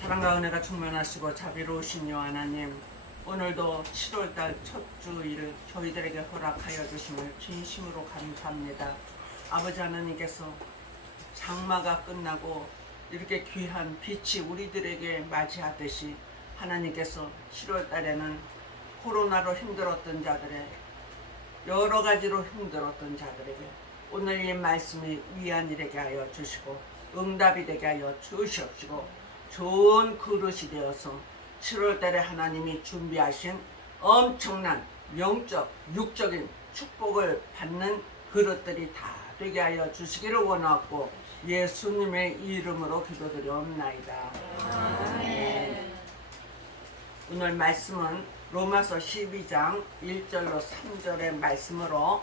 사랑과 은혜가 충만하시고 자비로우신 여 하나님, 오늘도 7월달 첫 주일 저희들에게 허락하여 주심을 진심으로 감사합니다. 아버지 하나님께서 장마가 끝나고 이렇게 귀한 빛이 우리들에게 맞이하듯이 하나님께서 7월달에는 코로나로 힘들었던 자들의 여러 가지로 힘들었던 자들에게 오늘 이 말씀이 위안이 되게 하여 주시고 응답이 되게 하여 주시옵시고 좋은 그릇이 되어서 7월달에 하나님이 준비하신 엄청난 영적, 육적인 축복을 받는 그릇들이 다 되게 하여 주시기를 원하고 예수님의 이름으로 기도드리옵나이다. 아멘. 오늘 말씀은 로마서 12장 1절로 3절의 말씀으로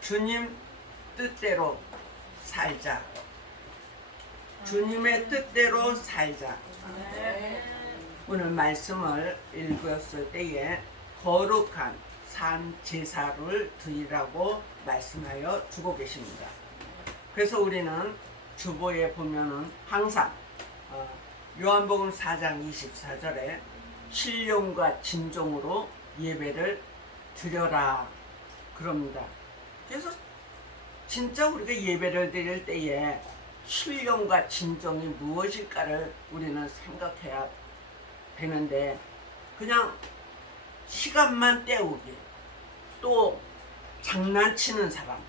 주님 뜻대로 살자. 주님의 뜻대로 살자. 오늘 말씀을 읽었을 때에 거룩한 산 제사를 드리라고 말씀하여 주고 계십니다. 그래서 우리는 주보에 보면은 항상 요한복음 4장 24절에 신령과 진정으로 예배를 드려라 그럽니다. 그래서 진짜 우리가 예배를 드릴 때에 신령과 진정이 무엇일까를 우리는 생각해야 되는데, 그냥 시간만 때우기, 또 장난치는 사람,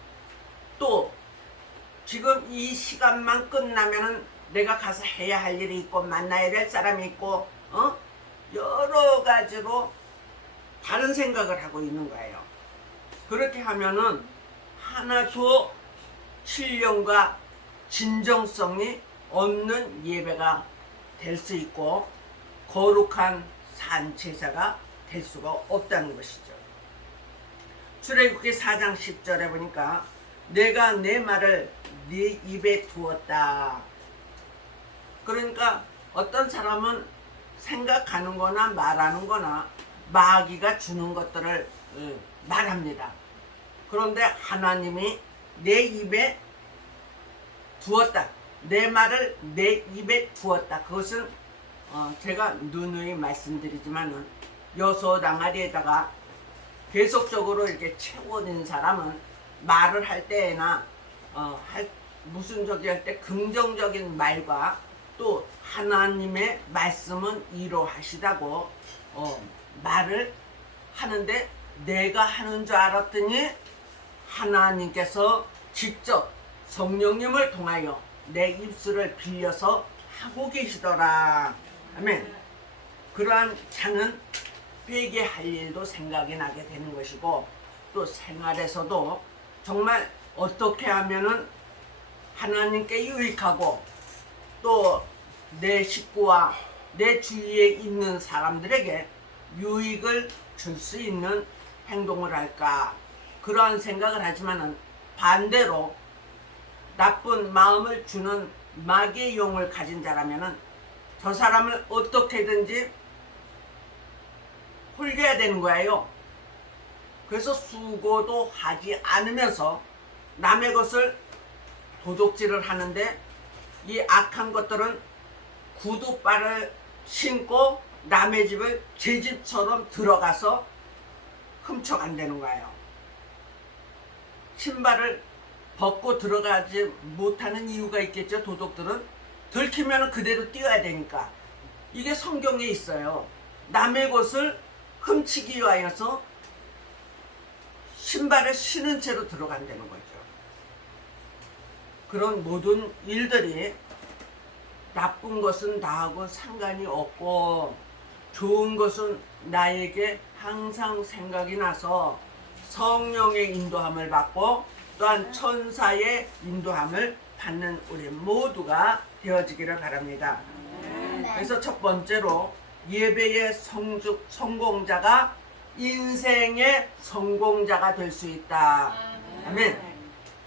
또 지금 이 시간만 끝나면은 내가 가서 해야 할 일이 있고 만나야 될 사람이 있고 여러 가지로 다른 생각을 하고 있는 거예요. 그렇게 하면은 하나도 신령과 진정성이 없는 예배가 될 수 있고 거룩한 산 제사가 될 수가 없다는 것이죠. 출애굽기 4장 10절에 보니까 내가 내 말을 네 입에 두었다. 그러니까 어떤 사람은 생각하는 거나 말하는 거나 마귀가 주는 것들을 말합니다. 그런데 하나님이 내 입에 두었다. 내 말을 내 입에 두었다. 그것은 제가 누누이 말씀드리지만은 여소 낭아리에다가 계속적으로 이렇게 채워진 사람은 말을 할 때나 무슨 저기 할 때 긍정적인 말과 또 하나님의 말씀은 이루하시다고 말을 하는데, 내가 하는 줄 알았더니 하나님께서 직접 성령님을 통하여 내 입술을 빌려서 하고 계시더라. 아멘. 그러한 자는 되게 할 일도 생각이 나게 되는 것이고, 또 생활에서도 정말 어떻게 하면은 하나님께 유익하고 또 내 식구와 내 주위에 있는 사람들에게 유익을 줄 수 있는 행동을 할까, 그러한 생각을 하지만은 반대로 나쁜 마음을 주는 마귀의 용을 가진 자라면은 저 사람을 어떻게든지 홀려야 되는 거예요. 그래서 수고도 하지 않으면서 남의 것을 도둑질을 하는데, 이 악한 것들은 구두발을 신고 남의 집을 제 집처럼 들어가서 훔쳐간다는 거예요. 신발을 벗고 들어가지 못하는 이유가 있겠죠. 도둑들은 들키면 그대로 뛰어야 되니까. 이게 성경에 있어요. 남의 것을 훔치기 위하여서 신발을 신은 채로 들어간다는 거죠. 그런 모든 일들이 나쁜 것은 나하고 상관이 없고 좋은 것은 나에게 항상 생각이 나서 성령의 인도함을 받고 또한 천사의 인도함을 받는 우리 모두가 되어지기를 바랍니다. 그래서 첫 번째로 예배의 성공자가 인생의 성공자가 될 수 있다. 아멘.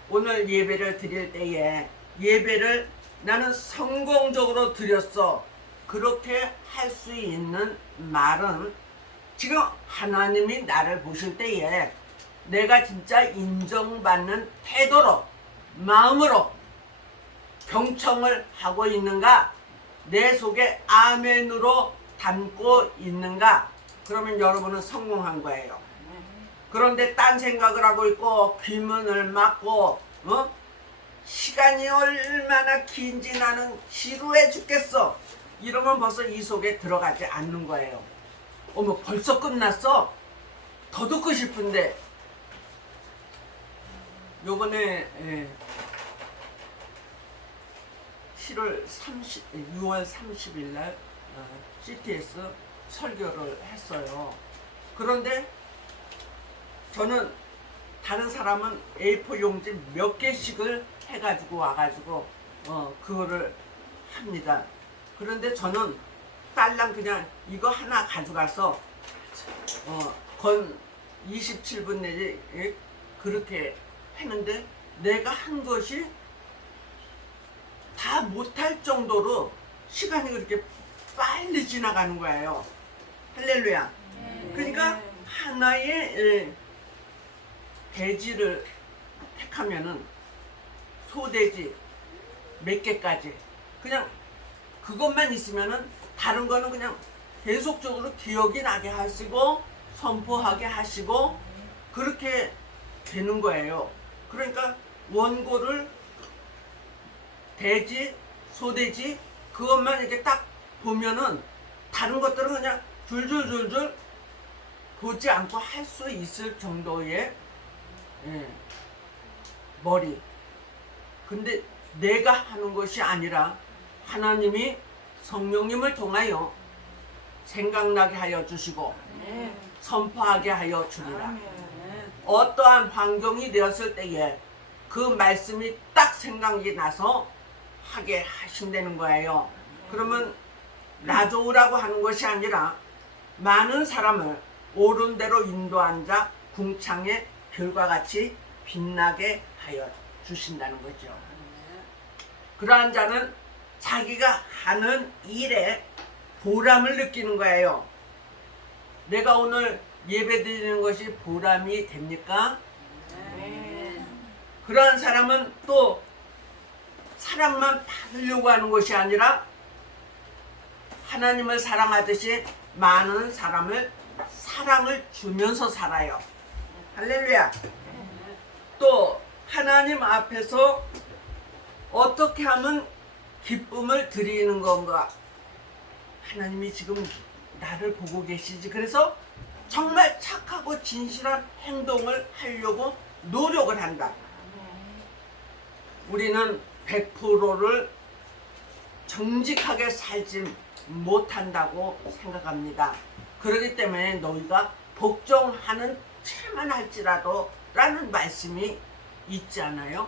오늘 예배를 드릴 때에 예배를 나는 성공적으로 드렸어, 그렇게 할 수 있는 말은 지금 하나님이 나를 보실 때에 내가 진짜 인정받는 태도로 마음으로 경청을 하고 있는가, 내 속에 아멘으로 담고 있는가? 그러면 여러분은 성공한 거예요. 그런데 딴 생각을 하고 있고 귀문을 막고 시간이 얼마나 긴지 나는 지루해 죽겠어. 이러면 벌써 이 속에 들어가지 않는 거예요. 어머 벌써 끝났어? 더 듣고 싶은데 요번에 6월 30일 날 CTS 설교를 했어요. 그런데 저는 다른 사람은 A4 용지 몇 개씩을 해가지고 와가지고 그거를 합니다. 그런데 저는 딸랑 그냥 이거 하나 가져가서 건 27분 내지 그렇게 했는데 내가 한 것이 다 못할 정도로 시간이 그렇게 빨리 지나가는 거예요. 할렐루야. 그러니까 하나의 돼지를 택하면은 소돼지 몇 개까지 그냥 그것만 있으면은 다른 거는 그냥 계속적으로 기억이 나게 하시고 선포하게 하시고 그렇게 되는 거예요. 그러니까 원고를 돼지, 소돼지 그것만 이렇게 딱 보면은 다른 것들은 그냥 줄줄줄줄 보지 않고 할 수 있을 정도의 머리. 근데 내가 하는 것이 아니라 하나님이 성령님을 통하여 생각나게 하여 주시고 선포하게 하여 주리라. 어떠한 환경이 되었을 때에 그 말씀이 딱 생각이 나서 하게 하신다는 거예요. 그러면 나 좋으라고 하는 것이 아니라 많은 사람을 옳은 대로 인도한 자 궁창의 별과 같이 빛나게 하여 주신다는 거죠. 그러한 자는 자기가 하는 일에 보람을 느끼는 거예요. 내가 오늘 예배 드리는 것이 보람이 됩니까? 그러한 사람은 또 사랑만 받으려고 하는 것이 아니라 하나님을 사랑하듯이 많은 사람을 사랑을 주면서 살아요. 할렐루야. 또 하나님 앞에서 어떻게 하면 기쁨을 드리는 건가? 하나님이 지금 나를 보고 계시지. 그래서 정말 착하고 진실한 행동을 하려고 노력을 한다. 우리는 100%를 정직하게 살지 못한다고 생각합니다. 그렇기 때문에 너희가 복종하는 채만 할지라도 라는 말씀이 있잖아요.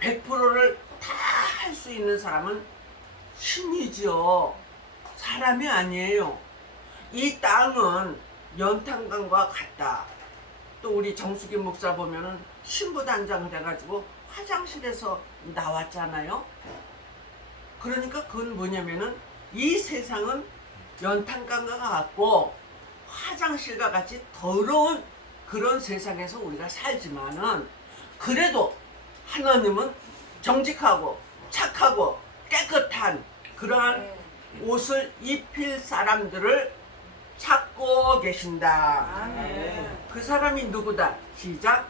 100%를 다 할 수 있는 사람은 신이죠. 사람이 아니에요. 이 땅은 연탄강과 같다. 또 우리 정수기 목사 보면은 신부단장을 해가지고 화장실에서 나왔잖아요. 그러니까 그건 뭐냐면은 이 세상은 연탄강과 같고 화장실과 같이 더러운 그런 세상에서 우리가 살지만은 그래도 하나님은 정직하고 착하고 깨끗한 그러한 옷을 입힐 사람들을 찾고 계신다. 그 사람이 누구다? 시작.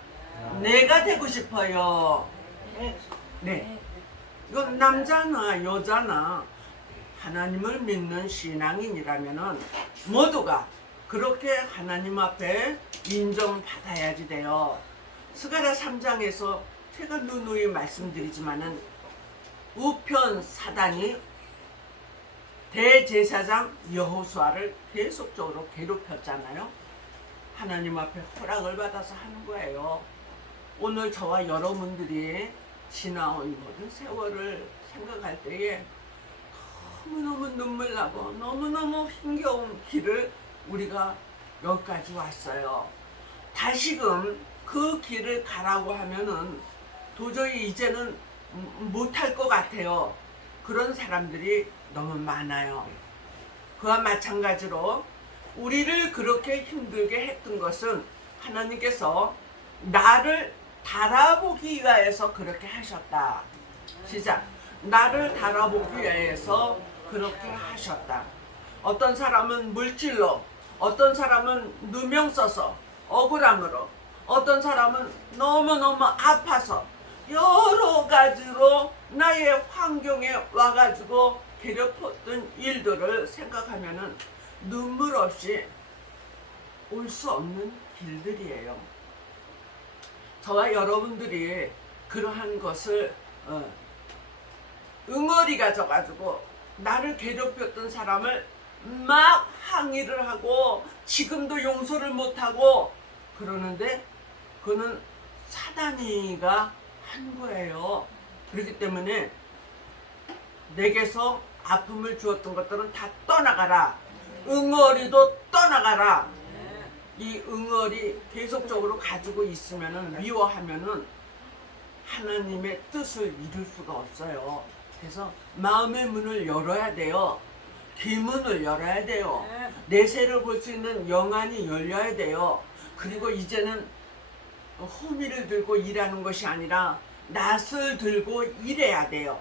내가 되고 싶어요. 네. 이건 남자나 여자나 하나님을 믿는 신앙인이라면은 모두가 그렇게 하나님 앞에 인정받아야지 돼요. 스가랴 3장에서 제가 누누이 말씀드리지만은 우편 사단이 대제사장 여호수아를 계속적으로 괴롭혔잖아요. 하나님 앞에 허락을 받아서 하는 거예요. 오늘 저와 여러분들이 지나온 모든 세월을 생각할 때에 너무너무 눈물 나고 너무너무 힘겨운 길을 우리가 여기까지 왔어요. 다시금 그 길을 가라고 하면은 도저히 이제는 못할 것 같아요. 그런 사람들이 너무 많아요. 그와 마찬가지로 우리를 그렇게 힘들게 했던 것은 하나님께서 나를 달아보기 위하여서 그렇게 하셨다. 시작. 나를 달아보기 위해서 그렇게 하셨다. 어떤 사람은 물질로, 어떤 사람은 누명 써서 억울함으로, 어떤 사람은 너무너무 아파서 여러 가지로 나의 환경에 와가지고 괴롭혔던 일들을 생각하면은 눈물 없이 올 수 없는 길들이에요. 저와 여러분들이 그러한 것을 응어리가 져가지고 나를 괴롭혔던 사람을 막 항의를 하고 지금도 용서를 못하고 그러는데 그는 사단이가 한 거예요. 그렇기 때문에 내게서 아픔을 주었던 것들은 다 떠나가라. 응어리도 떠나가라. 이 응어리 계속적으로 가지고 있으면은, 미워하면은 하나님의 뜻을 이룰 수가 없어요. 그래서 마음의 문을 열어야 돼요. 귀문을 열어야 돼요. 내세를 볼 수 있는 영안이 열려야 돼요. 그리고 이제는 호미를 들고 일하는 것이 아니라 낫을 들고 일해야 돼요.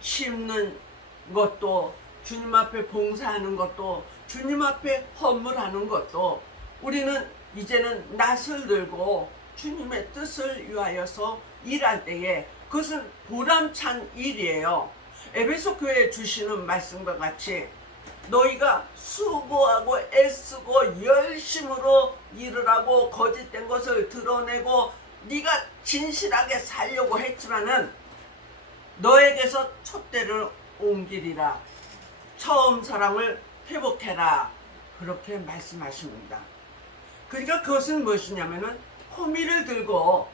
심는 것도, 주님 앞에 봉사하는 것도, 주님 앞에 헌물하는 것도, 우리는 이제는 낫을 들고 주님의 뜻을 위하여서 일할 때에 그것은 보람찬 일이에요. 에베소 교회에 주시는 말씀과 같이 너희가 수고하고 애쓰고 열심으로 일을 하고 거짓된 것을 드러내고 네가 진실하게 살려고 했지만은 너에게서 촛대를 옮기리라. 처음 사랑을 회복해라. 그렇게 말씀하십니다. 그러니까 그것은 무엇이냐면은 호미를 들고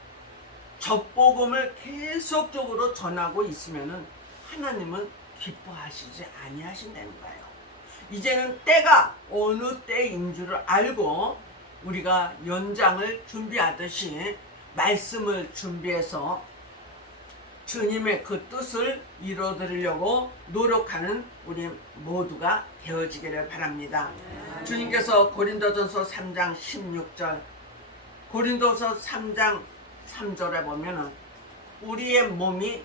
젖복음을 계속적으로 전하고 있으면은 하나님은 기뻐하시지 아니하신다는 거예요. 이제는 때가 어느 때인 줄 알고 우리가 연장을 준비하듯이 말씀을 준비해서 주님의 그 뜻을 이루어드리려고 노력하는 우리 모두가 되어지기를 바랍니다. 주님께서 고린도전서 3장 16절, 고린도서 3장 3절에 보면은 우리의 몸이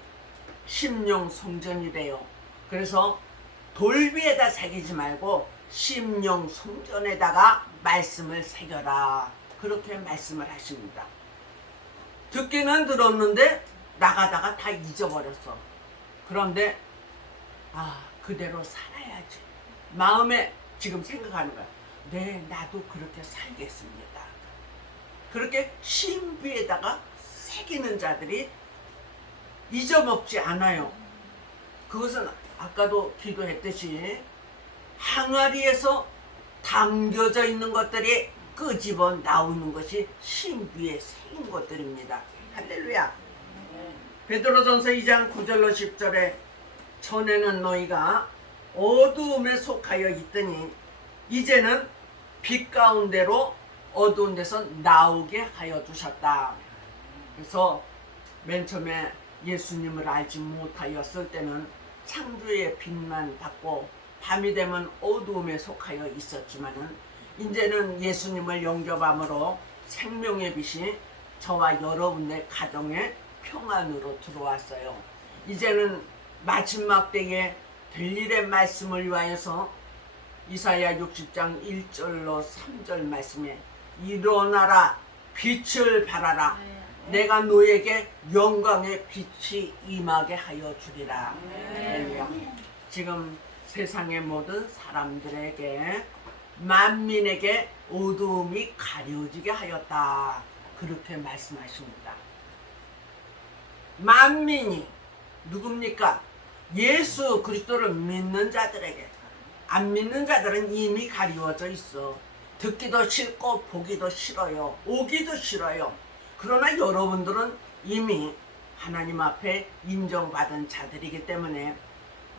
심령 성전이래요. 그래서 돌비에다 새기지 말고 심령 성전에다가 말씀을 새겨라. 그렇게 말씀을 하십니다. 듣기는 들었는데 나가다가 다 잊어버렸어. 그런데 그대로 살아야지. 마음에 지금 생각하는 거야. 네, 나도 그렇게 살겠습니다. 그렇게 신비에다가 새기는 자들이 잊어먹지 않아요. 그것은 아까도 기도했듯이 항아리에서 담겨져 있는 것들이 끄집어 나오는 것이 신비에 새긴 것들입니다. 할렐루야. 베드로전서 2장 9절로 10절에 전에는 너희가 어두움에 속하여 있더니 이제는 빛 가운데로 어두운 데서 나오게 하여 주셨다. 그래서 맨 처음에 예수님을 알지 못하였을 때는 창조의 빛만 받고 밤이 되면 어두움에 속하여 있었지만은 이제는 예수님을 영접함으로 생명의 빛이 저와 여러분의 가정에 평안으로 들어왔어요. 이제는 마지막 때에 될 일의 말씀을 위하여서 이사야 60장 1절로 3절 말씀에 일어나라 빛을 발하라 내가 너에게 영광의 빛이 임하게 하여 주리라. 지금 세상의 모든 사람들에게 만민에게 어두움이 가려지게 하였다. 그렇게 말씀하십니다. 만민이 누굽니까? 예수 그리스도를 믿는 자들에게. 안 믿는 자들은 이미 가리워져 있어. 듣기도 싫고 보기도 싫어요. 오기도 싫어요. 그러나 여러분들은 이미 하나님 앞에 인정받은 자들이기 때문에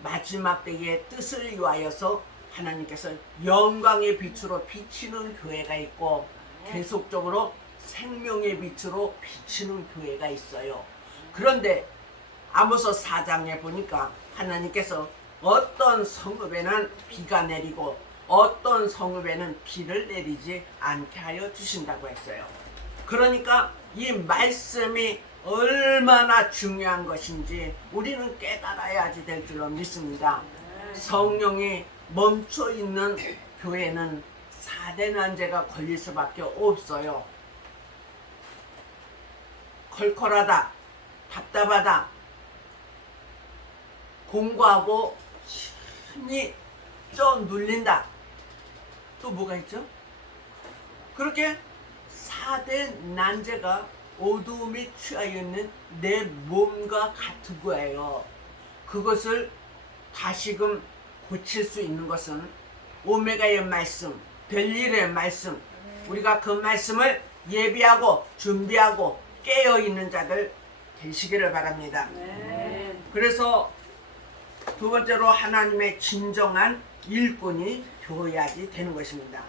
마지막 때의 뜻을 위하여서 하나님께서 영광의 빛으로 비치는 교회가 있고 계속적으로 생명의 빛으로 비치는 교회가 있어요. 그런데 아모스 4장에 보니까 하나님께서 어떤 성읍에는 비가 내리고 어떤 성읍에는 비를 내리지 않게 하여 주신다고 했어요. 그러니까 이 말씀이 얼마나 중요한 것인지 우리는 깨달아야지 될 줄로 믿습니다. 성령이 멈춰 있는 교회는 4대 난제가 걸릴 수밖에 없어요. 컬컬하다, 답답하다, 공부하고 힘이 좀 눌린다. 또 뭐가 있죠? 그렇게 4대 난제가 어두움에 취하여 있는 내 몸과 같은 거예요. 그것을 다시금 고칠 수 있는 것은 오메가의 말씀, 벨릴의 말씀, 우리가 그 말씀을 예비하고 준비하고 깨어있는 자들 되시기를 바랍니다. 그래서 두 번째로 하나님의 진정한 일꾼이 되어야지 되는 것입니다.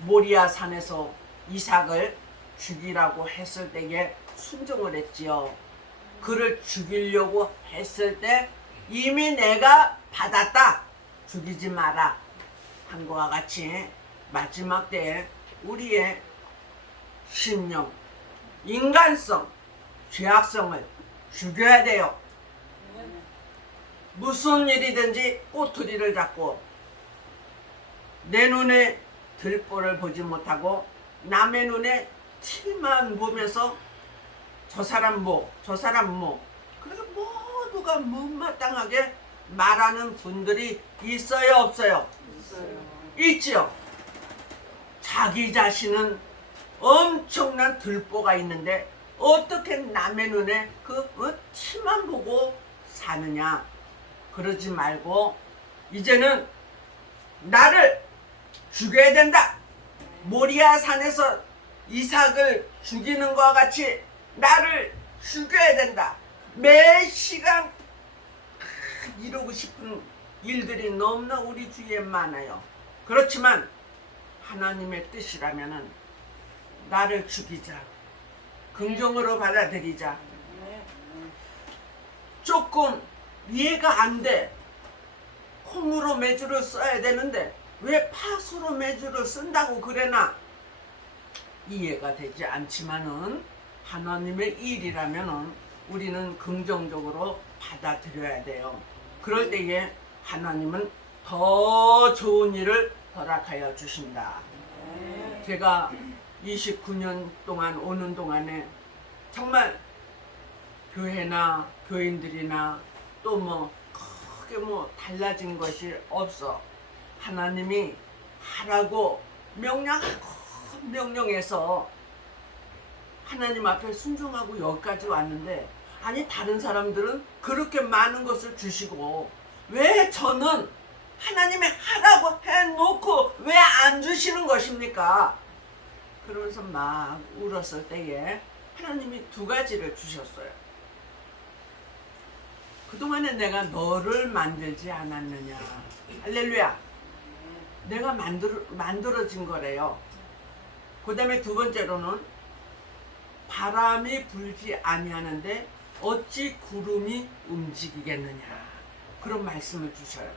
모리아 산에서 이삭을 죽이라고 했을 때에 순종을 했지요. 그를 죽이려고 했을 때 이미 내가 받았다, 죽이지 마라 한 것과 같이 마지막 때에 우리의 심령, 인간성, 죄악성을 죽여야 돼요. 무슨 일이든지 꼬투리를 잡고 내 눈에 들보를 보지 못하고 남의 눈에 티만 보면서 저 사람 뭐, 저 사람 뭐, 그래서 모두가 못마땅하게 말하는 분들이 있어요, 없어요? 있지요. 자기 자신은 엄청난 들보가 있는데 어떻게 남의 눈에 그 티만 보고 사느냐. 그러지 말고 이제는 나를 죽여야 된다. 모리아 산에서 이삭을 죽이는 것과 같이 나를 죽여야 된다. 매 시간 이루고 싶은 일들이 너무나 우리 주위에 많아요. 그렇지만 하나님의 뜻이라면은 나를 죽이자. 긍정으로 받아들이자. 조금 이해가 안 돼. 콩으로 매주를 써야 되는데 왜 팥으로 매주를 쓴다고 그래나? 이해가 되지 않지만은 하나님의 일이라면은 우리는 긍정적으로 받아들여야 돼요. 그럴 때에 하나님은 더 좋은 일을 허락하여 주신다. 제가 29년 동안 오는 동안에 정말 교회나 교인들이나 또 뭐 크게 뭐 달라진 것이 없어. 하나님이 하라고 명령해서 하나님 앞에 순종하고 여기까지 왔는데, 아니 다른 사람들은 그렇게 많은 것을 주시고 왜 저는 하나님이 하라고 해놓고 왜 안 주시는 것입니까? 그러면서 막 울었을 때에 하나님이 두 가지를 주셨어요. 그동안에 내가 너를 만들지 않았느냐. 할렐루야. 내가 만들어진 거래요. 그 다음에 두 번째로는 바람이 불지 아니하는데 어찌 구름이 움직이겠느냐. 그런 말씀을 주셔요.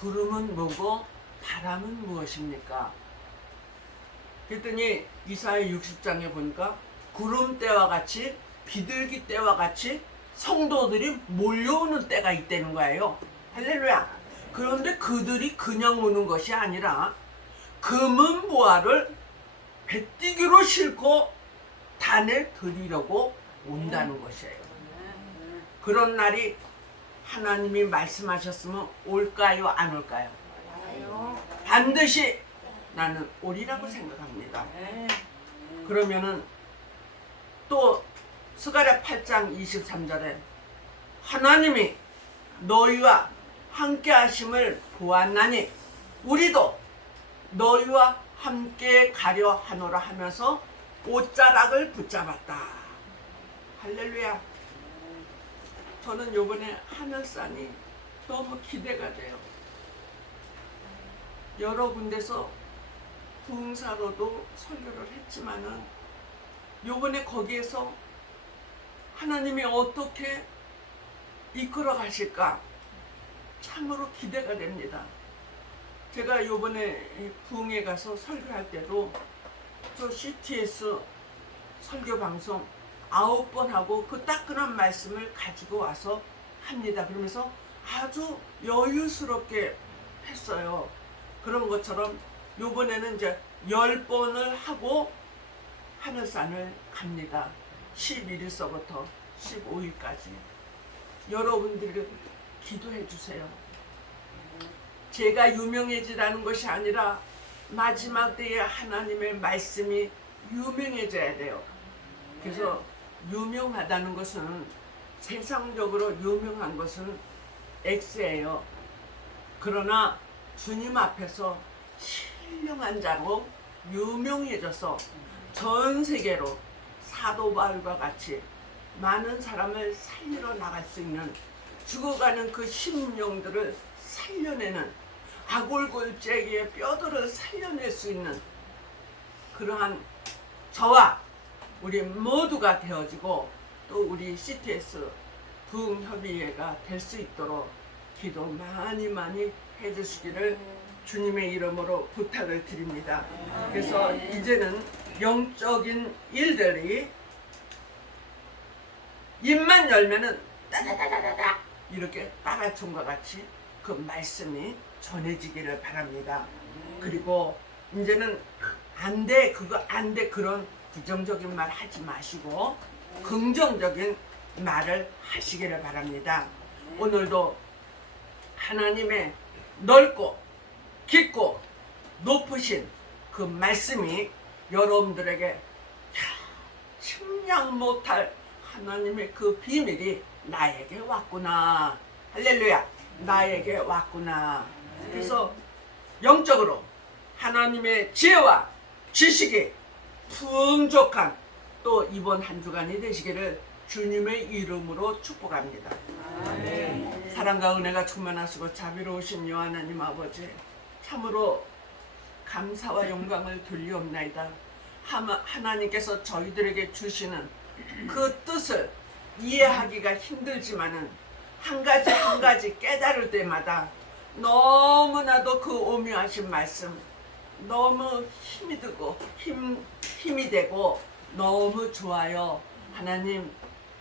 구름은 뭐고 바람은 무엇입니까? 그랬더니 이사야 60장에 보니까 구름 때와 같이 비둘기 때와 같이 성도들이 몰려오는 때가 있다는 거예요. 할렐루야. 그런데 그들이 그냥 오는 것이 아니라 금은 보화를 배띠기로 싣고 단에 들이려고 온다는 것이에요. 그런 날이 하나님이 말씀하셨으면 올까요, 안 올까요? 반드시 나는 오리라고 생각합니다. 그러면은 또 스가랴 8장 23절에 하나님이 너희와 함께 하심을 보았나니 우리도 너희와 함께 가려 하노라 하면서 옷자락을 붙잡았다. 할렐루야. 저는 요번에 하늘산이 너무 기대가 돼요. 여러 군데서 부흥사로도 설교를 했지만은 요번에 거기에서 하나님이 어떻게 이끌어 가실까 참으로 기대가 됩니다. 제가 요번에 부흥에 가서 설교할 때도 저 CTS 설교 방송 9번 하고 그 따끈한 말씀을 가지고 와서 합니다. 그러면서 아주 여유스럽게 했어요. 그런 것처럼 요번에는 이제 10번을 하고 하늘산을 갑니다. 11일서부터 15일까지. 여러분들이 기도해 주세요. 제가 유명해지라는 것이 아니라 마지막 때에 하나님의 말씀이 유명해져야 돼요. 그래서 유명하다는 것은 세상적으로 유명한 것은 X예요. 그러나 주님 앞에서 신령한 자로 유명해져서 전 세계로 사도 바울과 같이 많은 사람을 살리러 나갈 수 있는, 죽어가는 그 심령들을 살려내는, 아골골짜기의 뼈들을 살려낼 수 있는 그러한 저와 우리 모두가 되어지고 또 우리 CTS 부흥협의회가 될 수 있도록 기도 많이 해주시기를 주님의 이름으로 부탁을 드립니다. 그래서 이제는 영적인 일들이 입만 열면은 따다다다다 이렇게 따라총과 같이 그 말씀이 전해지기를 바랍니다. 그리고 이제는 안 돼, 그거 안 돼, 그런 부정적인 말 하지 마시고 긍정적인 말을 하시기를 바랍니다. 오늘도 하나님의 넓고 깊고 높으신 그 말씀이 여러분들에게 측량 못할 하나님의 그 비밀이 나에게 왔구나. 할렐루야. 나에게 왔구나. 그래서 영적으로 하나님의 지혜와 지식이 풍족한 또 이번 한 주간이 되시기를 주님의 이름으로 축복합니다. 아멘. 사랑과 은혜가 충만하시고 자비로우신 여호와 하나님 아버지, 참으로 감사와 영광을 돌리옵나이다. 하나님께서 저희들에게 주시는 그 뜻을 이해하기가 힘들지만은 한 가지 한 가지 깨달을 때마다 너무나도 그 오묘하신 말씀 너무 힘이 들고 힘이 되고 너무 좋아요. 하나님,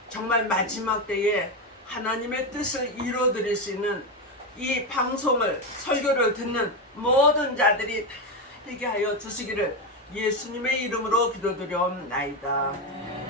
정말 마지막 때에 하나님의 뜻을 이루어드릴 수 있는 이 방송을, 설교를 듣는 모든 자들이 다 되게 하여 주시기를 예수님의 이름으로 기도드려옵나이다.